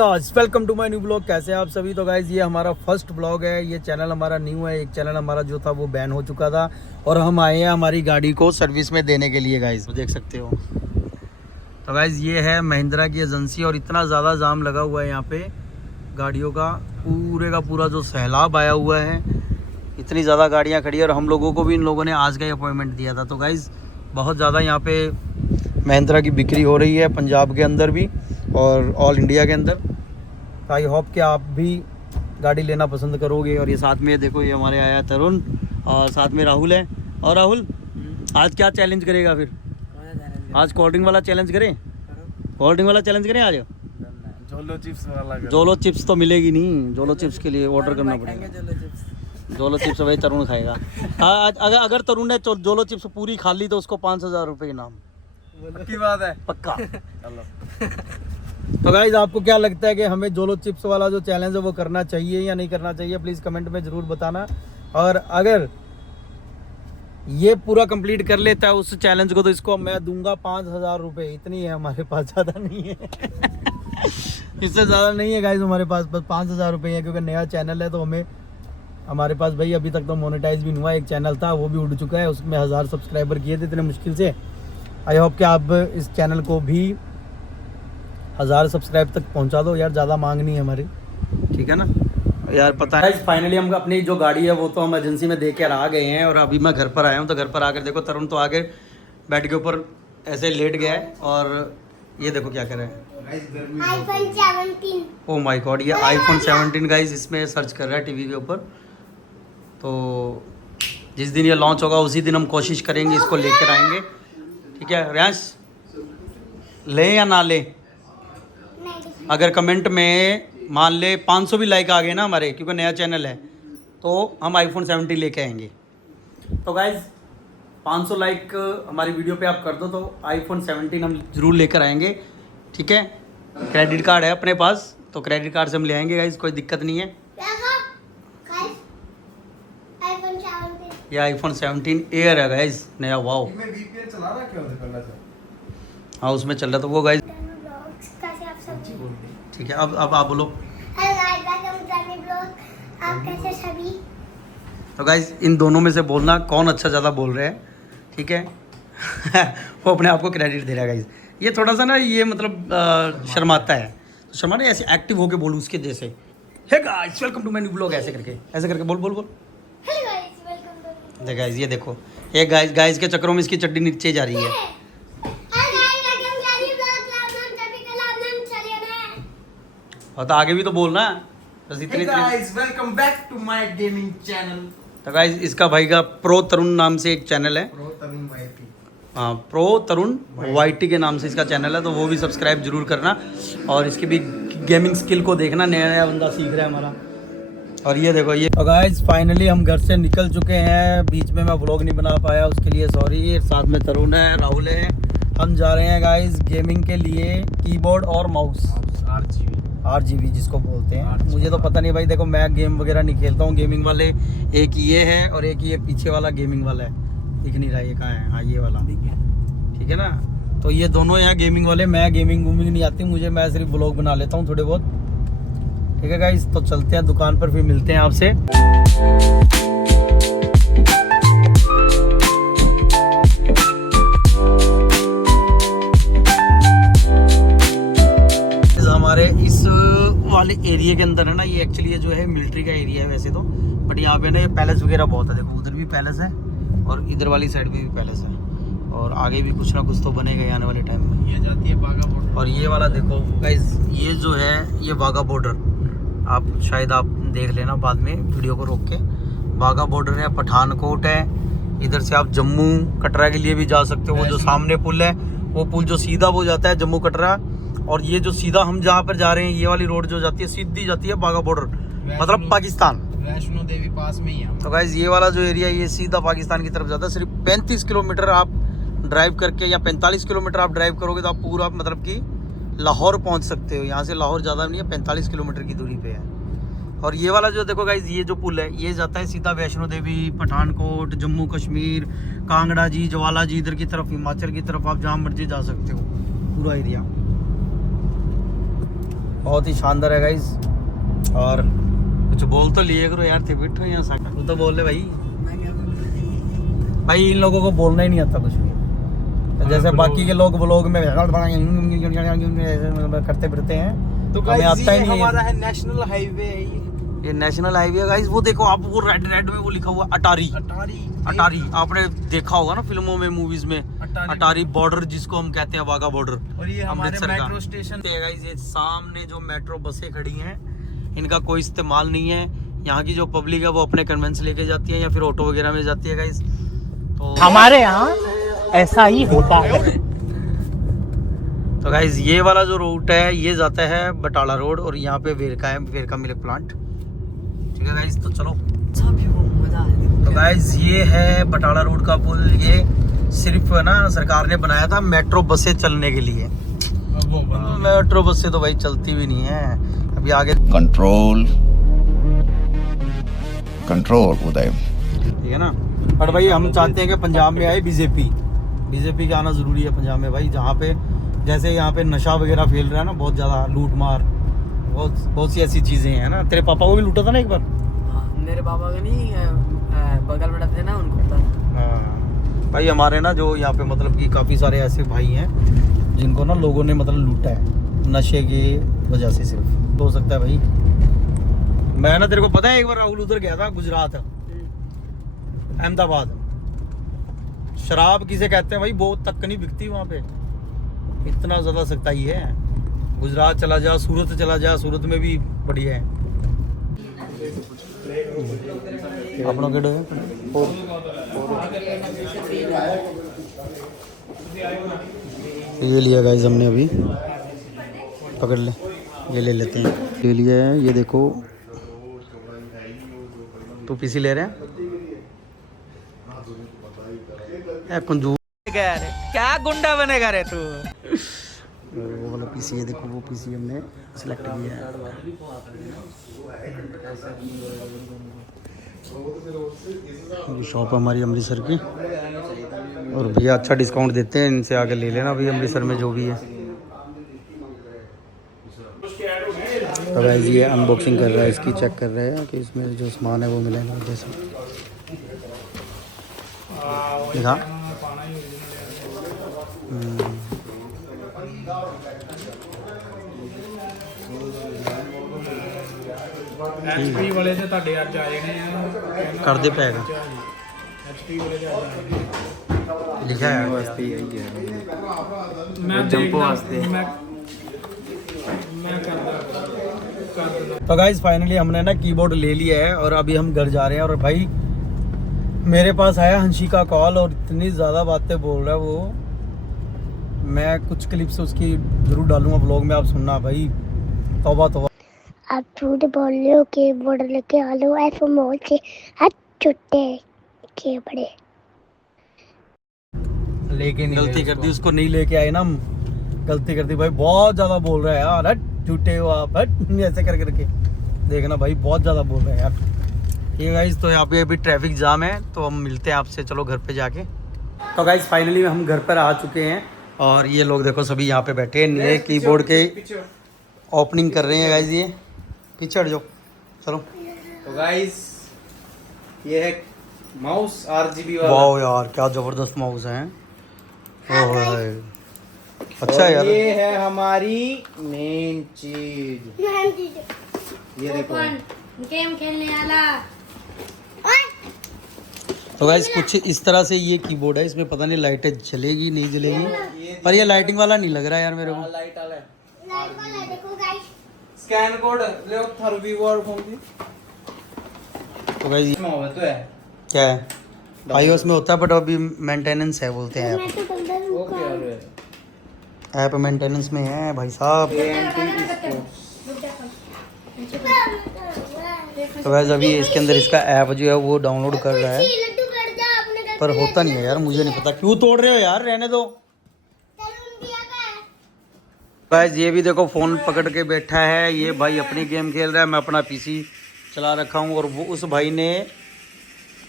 Welcome to my new blog. कैसे हैं आप सभी। तो गाइज ये हमारा फर्स्ट ब्लॉग है। ये चैनल हमारा न्यू है। एक चैनल हमारा जो था वो बैन हो चुका था और हम आए हैं हमारी गाड़ी को सर्विस में देने के लिए। गाइज देख सकते हो। तो गाइज ये है महिंद्रा की एजेंसी और इतना ज़्यादा जाम लगा हुआ है यहाँ पे गाड़ियों का पूरा जो सैलाब आया हुआ है। इतनी ज़्यादा गाड़ियाँ खड़ी है और हम लोगों को भी इन लोगों ने आज का ही अपॉइंटमेंट दिया था। तो गाइज बहुत ज़्यादा यहाँ पे महिंद्रा की बिक्री हो रही है पंजाब के अंदर भी और ऑल इंडिया के अंदर। तो आई होप कि आप भी गाड़ी लेना पसंद करोगे। और ये साथ में देखो, ये हमारे आया तरुण और साथ में राहुल है। और राहुल आज क्या चैलेंज करेगा फिर? आज कोल्ड ड्रिंक वाला चैलेंज करें? कोल्ड ड्रिंक वाला चैलेंज करें आज? जोलो चिप्स वाला। जोलो चिप्स तो मिलेगी नहीं। जोलो चिप्स के लिए ऑर्डर करना पड़ेगा। जोलो चिप्स भाई तरुण खाएगा। हाँ, अगर तरुण ने जोलो चिप्स पूरी खा ली तो उसको 5,000 रुपये इनाम। पक्की बात है? पक्का। चलो। तो गाइज आपको क्या लगता है कि हमें जोलो चिप्स वाला जो चैलेंज है वो करना चाहिए या नहीं करना चाहिए? प्लीज़ कमेंट में ज़रूर बताना। और अगर ये पूरा कंप्लीट कर लेता है उस चैलेंज को तो इसको मैं दूंगा 5,000 रुपये। इतनी है हमारे पास, ज़्यादा नहीं है। इससे ज़्यादा नहीं है गाइज हमारे पास, बस 5,000 रुपये है क्योंकि नया चैनल है। तो हमें हमारे पास भाई अभी तक तो मोनेटाइज भी नहीं हुआ। एक चैनल था वो भी उड़ चुका है, उसमें 1000 सब्सक्राइबर किए थे इतने मुश्किल से। आई होप कि आप इस चैनल को भी 1000 सब्सक्राइब तक पहुंचा दो यार। ज़्यादा मांग नहीं है हमारी, ठीक है ना यार? पता है फाइनली हम अपनी जो गाड़ी है वो तो हम एजेंसी में दे कर आ गए हैं और अभी मैं घर पर आया हूँ। तो घर पर आकर देखो तरुण तो आगे बेड के ऊपर ऐसे लेट गया है और ये देखो क्या कर रहे हैं। iPhone 17। ओ माय गॉड, ये iPhone 17 गाइस इसमें सर्च कर रहा है टीवी के ऊपर। तो जिस दिन ये लॉन्च होगा उसी दिन हम कोशिश करेंगे इसको लेकर आएंगे, ठीक है? रियांश ले या ना ले? अगर कमेंट में मान ले 500 भी लाइक आ गए ना हमारे, क्योंकि नया चैनल है, तो हम iPhone 17 लेके आएंगे। तो गाइज 500 लाइक हमारी वीडियो पे आप कर दो तो iPhone 17 हम ज़रूर लेकर आएंगे, ठीक है? क्रेडिट कार्ड है अपने पास तो क्रेडिट कार्ड से हम ले आएंगे गाइज, कोई दिक्कत नहीं है। ये iPhone 17 एयर है गाइज, नया। वाओ, चला रहा क्या पहले से? हाँ उसमें चल रहा था वो गाइज, ठीक है? अब आप बोलो। तो गाइज इन दोनों में से बोलना कौन अच्छा ज़्यादा बोल रहे हैं, ठीक है? वो अपने आप को क्रेडिट दे रहा है गाइज। ये थोड़ा सा ना ये मतलब शर्माता है, तो शर्माना ऐसे एक्टिव होके बोलूँ उसके जैसे। Hey guys welcome to my new blog, ऐसे करके बोल। देख गाइज, ये देखो ये गाइज के चक्करों में इसकी चड्डी नीचे जा रही है। और तो आगे भी तो बोलना, बस इतनी। Guys welcome back to my gaming channel. तो गाइज इसका भाई का प्रो तरुण नाम से एक चैनल है। हाँ, प्रो तरुण वाईटी के नाम से इसका चैनल है, तो वो भी सब्सक्राइब जरूर करना और इसकी भी गेमिंग स्किल को देखना। नया बंदा सीख रहा है हमारा। और ये देखो ये। तो गाइज फाइनली हम घर से निकल चुके हैं। बीच में मैं व्लॉग नहीं बना पाया, उसके लिए सॉरी। साथ में तरुण है, राहुल है। हम जा रहे हैं गाइज गेमिंग के लिए कीबोर्ड और माउस, RGB जिसको बोलते हैं। मुझे तो पता नहीं भाई, देखो मैं गेम वगैरह नहीं खेलता हूँ। गेमिंग वाले एक ये है और एक ये पीछे वाला गेमिंग वाला है, दिख नहीं रहा ये कहाँ है? हाँ ये वाला, ठीक है ना? तो ये दोनों यहाँ गेमिंग वाले। मैं गेमिंग नहीं आती मुझे, मैं सिर्फ ब्लॉग बना लेता हूँ थोड़े बहुत, ठीक है गाइस? तो चलते हैं दुकान पर, फिर मिलते हैं आपसे। हमारे इस वाले एरिया के अंदर है ना, ये एक्चुअली ये जो है मिलिट्री का एरिया है वैसे तो, बट यहाँ पे ना ये पैलेस वगैरह बहुत है। देखो उधर भी पैलेस है और इधर वाली साइड भी पैलेस है और आगे भी कुछ ना कुछ तो बनेगा आने वाले टाइम में। ये जाती है बागा बॉर्डर। और ये वाला देखो गाइस, ये जो है ये बागा बॉर्डर, आप शायद आप देख लेना बाद में वीडियो को रोक के। बागा बॉर्डर है, पठानकोट है। इधर से आप जम्मू कटरा के लिए भी जा सकते हो। वो जो सामने पुल है, वो पुल जो सीधा वो जाता है जम्मू कटरा। और ये जो सीधा हम जहाँ पर जा रहे हैं, ये वाली रोड जो जाती है सीधी जाती है बागा बॉर्डर, मतलब पाकिस्तान। वैष्णो देवी पास में ही है। तो गाइज ये वाला जो एरिया ये सीधा पाकिस्तान की तरफ जाता है। सिर्फ 35 किलोमीटर आप ड्राइव करके या 45 किलोमीटर आप ड्राइव करोगे तो आप पूरा मतलब कि लाहौर पहुंच सकते हो। यहाँ से लाहौर ज़्यादा नहीं है, 45 किलोमीटर की दूरी पे है। और ये वाला जो देखो गाइज, ये जो पुल है ये जाता है सीधा वैष्णो देवी, पठानकोट, जम्मू कश्मीर, कांगड़ा जी, ज्वाला जी, इधर की तरफ हिमाचल की तरफ आप जहाँ मर्जी जा सकते हो, पूरा एरिया। बहुत ही शानदार है गाइस। और कुछ बोल तो लिए करो यार, थे बैठो यहाँ साका तू तो बोल ले भाई। भाई इन लोगों को बोलना ही नहीं आता कुछ भी, तो जैसे बाकी के लोग व्लॉग में करते फिरते हैं, तो हमें आता ही नहीं हमारा है। है नेशनल हाईवे है ये नेशनल हाईवे है गाइस। वो देखो आप, वो रेड रेड में वो लिखा हुआ अटारी। अटारी आपने देखा होगा ना फिल्मों में, मूवीज में। अटारी बॉर्डर जिसको हम कहते हैं, वाघा बॉर्डर, और ये हमारे अमृतसर का। मेट्रो स्टेशन गाइस ये सामने जो मेट्रो बसें खड़ी हैं, इनका कोई इस्तेमाल नहीं है। यहाँ की जो पब्लिक है वो अपने कन्वेंस लेके जाती है या फिर ऑटो वगैरह में जाती है गाइस। तो हमारे यहाँ ऐसा ही होता है। तो गाइस ये वाला जो रूट है ये जाता है बटाला रोड, और यहाँ पे वेरका है, वेरका मिल्क प्लांट। ठीक है गाइस, तो चलो। तो गाइस ये है बटाला रोड का पुल। ये सिर्फ है ना सरकार ने बनाया था मेट्रो बसें चलने के लिए। मेट्रो बसें तो भाई चलती भी नहीं है अभी आगे। कंट्रोल कंट्रोल उदय। ठीक है ना, बट भाई हम चाहते हैं कि पंजाब में आए बीजेपी। बीजेपी का आना ज़रूरी है पंजाब में भाई, जहाँ पे जैसे यहाँ पे नशा वगैरह फैल रहा है ना, बहुत ज़्यादा लूट मार, बहुत सी ऐसी चीज़ें हैं ना। तेरे पापा को भी लूटा था ना एक बार। मेरे पापा का नहीं, बगल में रहते ना, उनको पता। हाँ भाई, हमारे ना जो यहाँ पे मतलब कि काफ़ी सारे ऐसे भाई हैं जिनको ना लोगों ने मतलब लूटा है नशे की वजह से। सिर्फ हो सकता है भाई। मैं ना, तेरे को पता है एक बार राहुल उधर गया था गुजरात, अहमदाबाद। शराब किसे कहते हैं भाई, बहुत तक नहीं बिकती वहाँ पे, इतना ज़्यादा सख्ताई है। गुजरात चला जा, सूरत चला जा, सूरत में भी बढ़िया है। अपना केड़े ये लिया गाइस हमने, अभी पकड़ ले, ये ले लेते हैं। ले लिया है, ये देखो। तो पीसी ले रहे हैं कंजूस क्या गुंडा बनेगा रे तू। वो वाला पीसी है, देखो वो पीसी हमने सिलेक्ट किया है। ये शॉप है हमारी अमृतसर की, और भैया अच्छा डिस्काउंट देते हैं, इनसे आगे ले लेना भाई अमृतसर में जो भी है। तो गाइस ये अनबॉक्सिंग कर रहा है, इसकी चेक कर रहे हैं कि इसमें जो सामान है वो मिलेगा जैसे। देखा ਐਚਪੀ ਵਾਲੇ ਤੇ ਤੁਹਾਡੇ ਅੱਜ ਆ ਜਾਣੇ ਆ। कर दे पैक, ਐਚਪੀ ਵਾਲੇ ਤੇ ਅੱਜ ਆ ਜਾਣੇ लिखा है। ਮੈਂ ਜੰਪੋ ਵਾਸਤੇ ਮੈਂ करदा कर देना। तो गाइस फाइनली हमने ना कीबोर्ड ले लिया है और अभी हम घर जा रहे हैं। और भाई मेरे पास आया हंसी का कॉल और इतनी ज़्यादा बातें बोल रहा है वो। मैं कुछ क्लिप्स उसकी ज़रूर डालूंगा ब्लॉग में, आप सुनना भाई। तौबा तौबा, आप झूठ बोल रहे हो कि बोर्ड लेके आ लो ऐसे मोल के हाथ छुट्टे के बड़े लेके नहीं गलती कर दी, उसको नहीं लेके आए ना हम, गलती कर दी भाई। बहुत ज़्यादा बोल रहा है यार, हट झूठे हो आप, हट ऐसे कर करके देखना भाई, बहुत ज़्यादा बोल रहा है यार। ये गाइस तो यहाँ पे अभी ट्रैफिक जाम है, तो हम मिलते हैं आपसे, चलो घर पे जाके। तो गाइस फाइनली हम घर पर आ चुके हैं, और ये लोग देखो सभी यहाँ पे बैठे हैं, नए कीबोर्ड के ओपनिंग कर रहे हैं गाइस। ये पीछे हट जाओ, चलो। तो गाइस ये है माउस आरजीबी वाला। वाओ यार क्या ज़बरदस्त माउस है। ओह अच्छा है यार। ये है हमारी मेन चीज, ये देखो गेम खेलने वाला। तो गाइस कुछ इस तरह से ये कीबोर्ड है, इसमें पता नहीं लाइटें जलेगी नहीं जलेगी, पर ये लाइटिंग वाला नहीं लग रहा है यार मेरे को। लाइट वाला है। लाइट वाला देखो गाइस, स्कैन कोड ले थार वीवो और फोन की तो गाइस इसमें होवे तो है क्या है, iOS में होता है, बट अभी मेंटेनेंस है बोलते हैं। मैं तो बंदर हूँ। ओके यार ऐप मेंटेनेंस में है भाई साहब। तो गाइस अभी इसके अंदर इसका ऐप जो है वो डाउनलोड कर रहा है, लड्डू कर जा अपने घर पर होता नहीं है यार, मुझे नहीं पता क्यों तोड़ रहे हो यार, रहने दो। गाइस ये भी देखो फ़ोन पकड़ के बैठा है, ये भाई अपनी गेम खेल रहा है, मैं अपना पीसी चला रखा हूँ, और वो उस भाई ने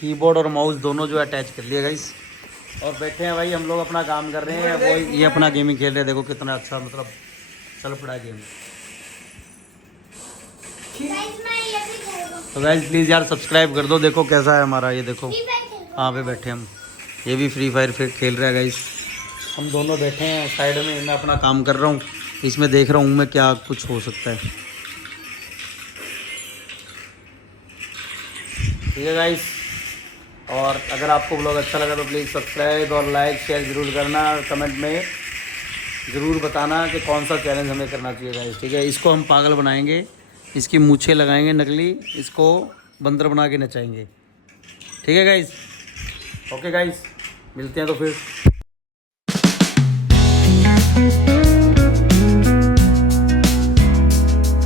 कीबोर्ड और माउस दोनों जो अटैच कर लिया गाइस, और बैठे हैं भाई हम लोग अपना काम कर रहे हैं, वो ये अपना गेमिंग खेल रहे हैं। देखो कितना अच्छा मतलब चल पड़ा गेम। तो गाइस प्लीज़ यार सब्सक्राइब कर दो। देखो कैसा है हमारा, ये देखो कहाँ पे बैठे हम। ये भी फ्री फायर फिर खेल रहा है गाइस। हम दोनों बैठे हैं साइड में, मैं अपना काम कर रहा हूँ, इसमें देख रहा हूँ मैं क्या कुछ हो सकता है। ठीक है गाइस, और अगर आपको ब्लॉग अच्छा लगा तो प्लीज़ सब्सक्राइब और लाइक शेयर ज़रूर करना। कमेंट में ज़रूर बताना कि कौन सा चैलेंज हमें करना चाहिए गाइस। ठीक है, इसको हम पागल बनाएंगे, इसकी मूछें लगाएंगे नकली, इसको बंदर बना के नचाएंगे। ठीक है गाइस, ओके गाइस, मिलते हैं तो फिर।